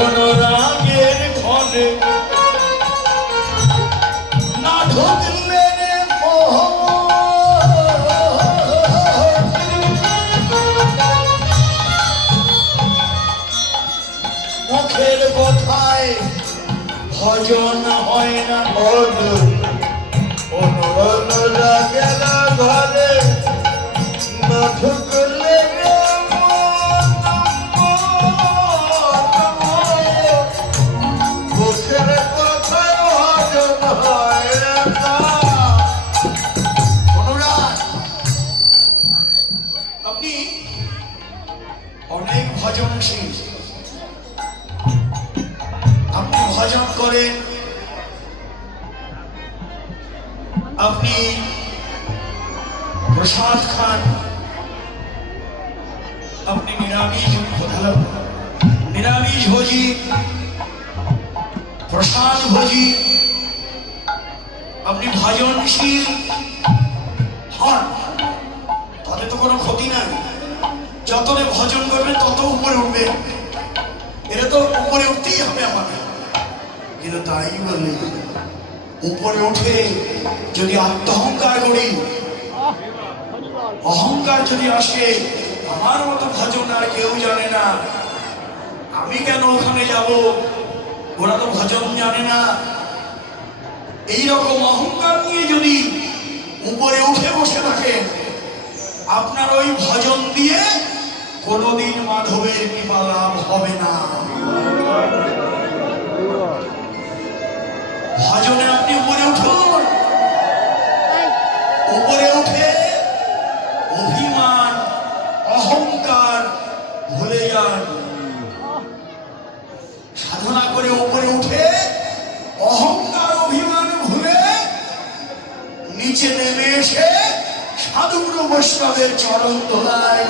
অনুরাগের ঘরে না ঢুকলে মুখের কথায় ভজন হয় না। অনুরাগের ঘরে না ঢুকলে অনেক ভজনশীল, আপনি ভজন করেন, আপনি প্রসাদ খান, আপনি নিরামিষ ভোজি, প্রসাদ ভোজি, আপনি ভজনশীল হন, তাতে তো কোনো ক্ষতি নাই। যতরে ভজন করবে তত উপরে উঠবে, এটা তো উপরে উঠতেই হবে আমাকে। কিন্তু তাই বলি, উপরে উঠে যদি আত্মহংকার করি, অহংকার যদি আসে, আমার মতো ভজন আর কেউ জানে না, আমি কেন ওখানে যাব, ওরা তো ভজন জানে না, এইরকম অহংকার নিয়ে যদি উপরে উঠে বসে থাকে, আপনার ওই ভজন দিয়ে কোনদিন মাধবের কৃপা লাভ হবে না। ভজনে আপনি উপরে উঠুন, উপরে উঠে অভিমান অহংকার ভুলে যান। সাধনা করে উপরে উঠে অহংকার অভিমান ভুলে নিচে নেমে এসে সাধুগুরু বৈষ্ণবের চরণ ধোলায়